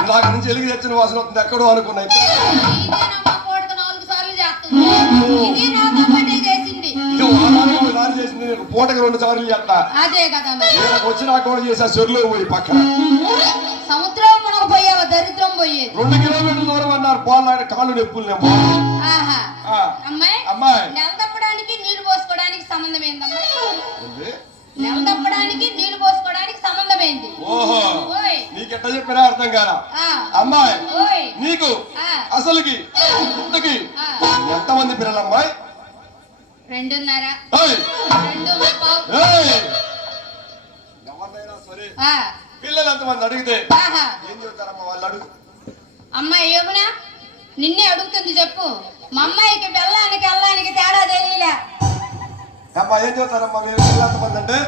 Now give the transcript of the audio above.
ఇందాక నుంచి ఎలుగు తెచ్చిన వాసన వస్తుంది ఎక్కడో అనుకున్నాయి. చేసింది పూటకి 2 సార్లు చేస్తా. అదే కదా వచ్చినా కూడా చేసా చెరువులో పోయి పక్కన సముద్రం మునగపోయావా దరిద్రం పోయేది. 2 కిలోమీటర్ల దూరం అన్నారు పోలాడి కాళ్ళు నొప్పులు. అమ్మాయి అమ్మాయి నెల తప్పడానికి నీళ్లు పోసుకోవడానికి సంబంధం ఏందమ్మా? నెల తప్పడానికి నీళ్లు పోసుకోవడానికి సంబంధం ఏంటి? ఓహో నీకెట్ట చెప్పినా అర్థం కాదా అమ్మాయి? నీకు అసలుకి ఇంతకి ఎంతమంది పిల్లలు అమ్మాయి? 2.5. ఎవరినైనా సరే పిల్లలు ఎంతమంది అడిగితే ఏం చెబుతారమ్మా వాళ్ళు? అడుగు. అమ్మాయి యోగునా నిన్నే అడుగుతుంది చెప్పు. మా అమ్మాయికి బెల్లానికి అల్లానికి తేడా తెలియలే. అమ్మా ఏం చెబుతారమ్మా? పిల్లలు ఎంతమంది అంటే